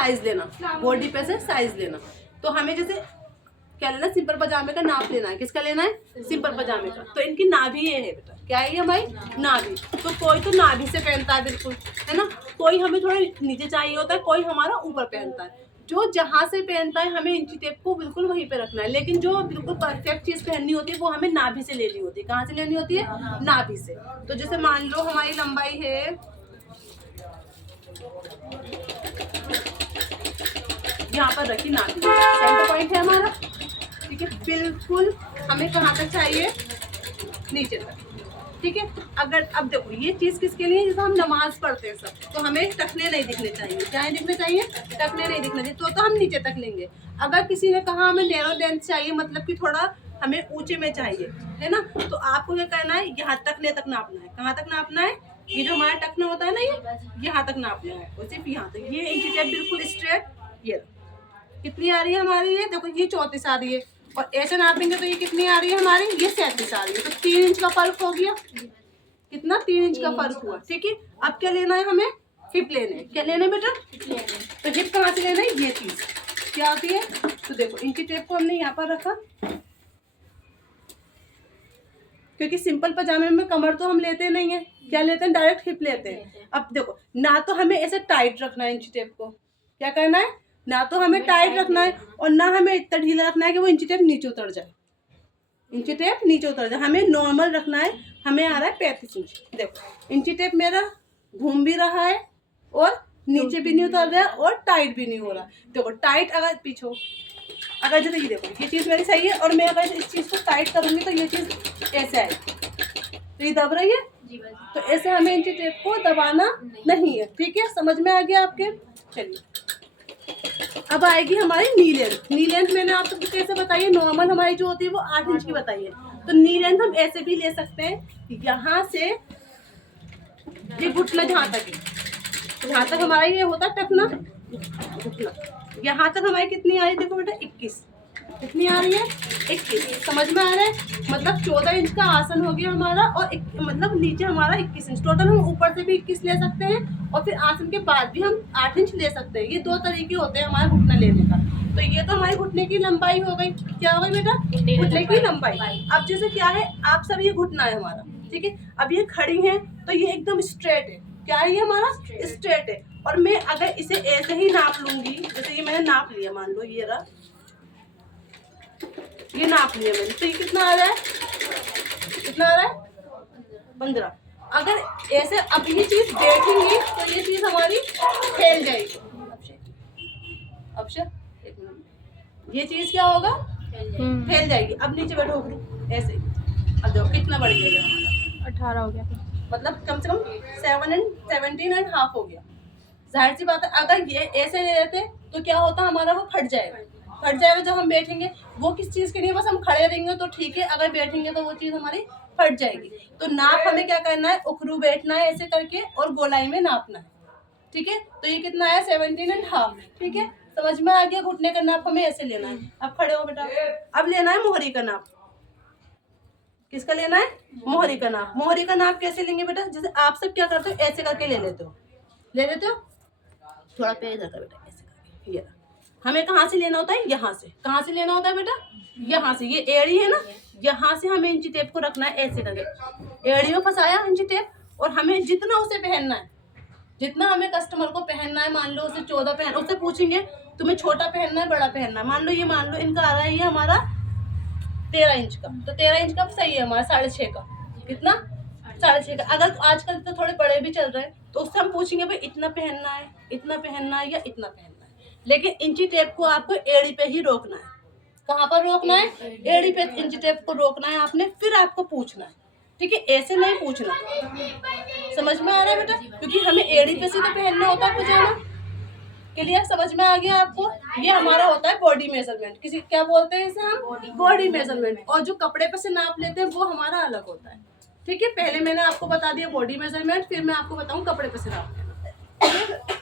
Size लेना, body पे से साइज लेना। तो हमें जैसे क्या लेना, सिंपल पजामे का नाप लेना है। किसका लेना है? सिंपल पजामे का। तो इनकी नाभि ये है बेटा, क्या है ये हमारी नाभि। तो कोई तो नाभि से पहनता है बिल्कुल, है ना, कोई हमें थोड़ा नीचे चाहिए होता है, कोई हमारा ऊपर पहनता है। जो जहाँ से पहनता है हमें इंची टेप को बिल्कुल वहीं पे रखना है, लेकिन जो बिल्कुल परफेक्ट चीज़ पहननी होती है वो हमें नाभि से लेनी होती है। कहाँ से लेनी होती है? नाभि से। तो जैसे मान लो हमारी लंबाई है, यहाँ पर रखी नाभि, सेंटर पॉइंट है हमारा, ठीक है। बिल्कुल हमें कहाँ तक चाहिए? नीचे तक, ठीक है। अगर अब देखो ये चीज़ किसके लिए, जैसे हम नमाज पढ़ते हैं सब, तो हमें टखने नहीं दिखने चाहिए। क्या नहीं दिखने चाहिए? टखने नहीं दिखने चाहिए। तो हम नीचे तक लेंगे। अगर किसी ने कहा हमें नैरो लेंथ चाहिए, मतलब कि थोड़ा हमें ऊंचे में चाहिए, है ना, तो आपको क्या करना है, यहाँ टखने तक नापना है। कहाँ तक नापना है? ये जो हमारा टखना होता है ना, ये यहाँ तक नापना है, और सिर्फ यहाँ तक। ये इंची टेप बिल्कुल स्ट्रेट, ये कितनी आ रही है हमारी, ये देखो ये 34 आ रही है, और ऐसे नापेंगे तो ये कितनी आ रही है हमारी, ये 37 आ रही है। तो 3 इंच का फर्क हो गया। कितना? 3 इंच का फर्क हुआ, ठीक है। अब क्या लेना है हमें? हिप लेने हैं। क्या लेना है बेटा? तो हिप कहाँ से लेना है? ये चीज क्या आती है? तो देखो इंची टेप को हमने यहाँ पर रखा, क्योंकि सिंपल पजामे में कमर तो हम लेते नहीं है, क्या लेते हैं? डायरेक्ट हिप लेते हैं। अब देखो ना तो हमें ऐसे टाइट रखना है इंची टेप को, क्या करना है, ना तो हमें टाइट रखना है और ना हमें इतना ढीला रखना है कि वो इंची टेप नीचे उतर जाए। इंची टेप नीचे उतर जाए, हमें नॉर्मल रखना है। हमें आ रहा है 35 इंच। देखो इंची टेप मेरा घूम भी रहा है और नीचे भी नहीं उतर रहा है और टाइट भी नहीं हो रहा। देखो टाइट अगर पीछे, अगर जैसे ये देखो ये चीज़ मेरी सही है और मैं अगर इस चीज़ को टाइट करूँगी तो ये चीज़ ऐसे आएगी, तो ये दब रही है। तो ऐसे हमें इंची टेप को दबाना नहीं है, ठीक है। समझ में आ गया आपके? चलिए अब आएगी हमारी नी लेंथ। नी लेंथ मैंने आप सबको कैसे बताई है? नॉर्मल हमारी जो होती है वो 8 इंच की बताई है। तो नी लेंथ हम ऐसे भी ले सकते हैं, यहाँ से ये घुटना जहाँ तक है, जहाँ तक हमारा ये होता है टखना, घुटना यहाँ तक हमारी कितनी आ रही है? देखो बेटा 21। कितनी आ रही है? 21। समझ में आ रहा है? मतलब 14 इंच का आसन हो गया हमारा, और मतलब नीचे हमारा 21 इंच। टोटल हम ऊपर से भी 21 ले सकते हैं और फिर आसन के बाद भी हम 8 इंच ले सकते हैं। ये 2 तरीके होते हैं हमारे घुटना लेने का। तो ये तो हमारे घुटने की लंबाई हो गई। क्या हो गई बेटा? घुटने की लंबाई। अब जैसे क्या है, आप सब ये घुटना है हमारा, ठीक है। अब ये खड़ी है तो ये एकदम स्ट्रेट है। क्या है ये हमारा? स्ट्रेट है। और मैं अगर इसे ऐसे ही नाप लूंगी, जैसे ये मैंने नाप लिया, मान लो ये रहा, ये नाप लिया मैंने, तो ये कितना आ रहा है? कितना आ रहा है? 15। अगर ऐसे अब ये चीज बैठेंगी तो ये चीज हमारी फैल जाएगी। अब एक मिनट, ये चीज क्या होगा? फैल जाएगी। अब नीचे बैठो ऐसे, अब देखो कितना बढ़ गया हमारा, 18 हो गया, मतलब कम से कम 17.5 हो गया। जाहिर सी बात है अगर ये ऐसे ले लेते तो क्या होता, हमारा वो फट जाएगा जब हम बैठेंगे। वो किस चीज़ के लिए? बस हम खड़े रहेंगे तो ठीक है, अगर बैठेंगे तो वो चीज़ हमारी फट जाएगी। तो नाप हमें क्या करना है? उखरू बैठना है ऐसे करके और गोलाई में नापना है, ठीक है। तो ये कितना है? 17.5, ठीक है। समझ में आ गया? घुटने का नाप हमें ऐसे लेना है। अब खड़े हो बेटा। अब लेना है मोहरी का नाप। किसका लेना है? मोहरी का नाप। मोहरी का नाप कैसे लेंगे बेटा? जैसे आप सब क्या करते हो, ऐसे करके ले लेते हो, थोड़ा पैर इधर कर बेटा, ऐसे करके। ये हमें कहाँ से लेना होता है? यहाँ से। कहाँ से लेना होता है बेटा? यहाँ से। ये एड़ी है ना, यहाँ से हमें इंची टेप को रखना है ऐसे करके। एड़ी में फंसाया इंची टेप, और हमें जितना उसे पहनना है, जितना हमें कस्टमर को पहनना है, मान लो उसे 14 पहन, उससे पूछेंगे तुम्हें छोटा पहनना है बड़ा पहनना है। मान लो इनका आ रहा है ये हमारा 13 इंच का, तो 13 इंच का सही है हमारा 6.5 का। कितना? 6.5 का। अगर आजकल तो थोड़े बड़े भी चल रहे हैं तो उससे हम पूछेंगे भाई इतना पहनना है, इतना पहनना है या इतना पहनना है। लेकिन इंची टेप को आपको एड़ी पे ही रोकना है। कहाँ पर रोकना है? एड़ी पे इंची टेप को रोकना है आपने, फिर आपको पूछना है, ठीक है। ऐसे नहीं पूछना। समझ में आ रहा है बेटा? क्योंकि हमें एड़ी पे से तो पहनना होता है पजामा। क्लियर? समझ में आ गया आपको? ये हमारा होता है बॉडी मेजरमेंट। किसी क्या बोलते हैं इसे हम? Body measurement. और जो कपड़े पे से नाप लेते हैं वो हमारा अलग होता है, ठीक है। पहले मैंने आपको बता दिया बॉडी मेजरमेंट, फिर मैं आपको बताऊं कपड़े पे से नाप।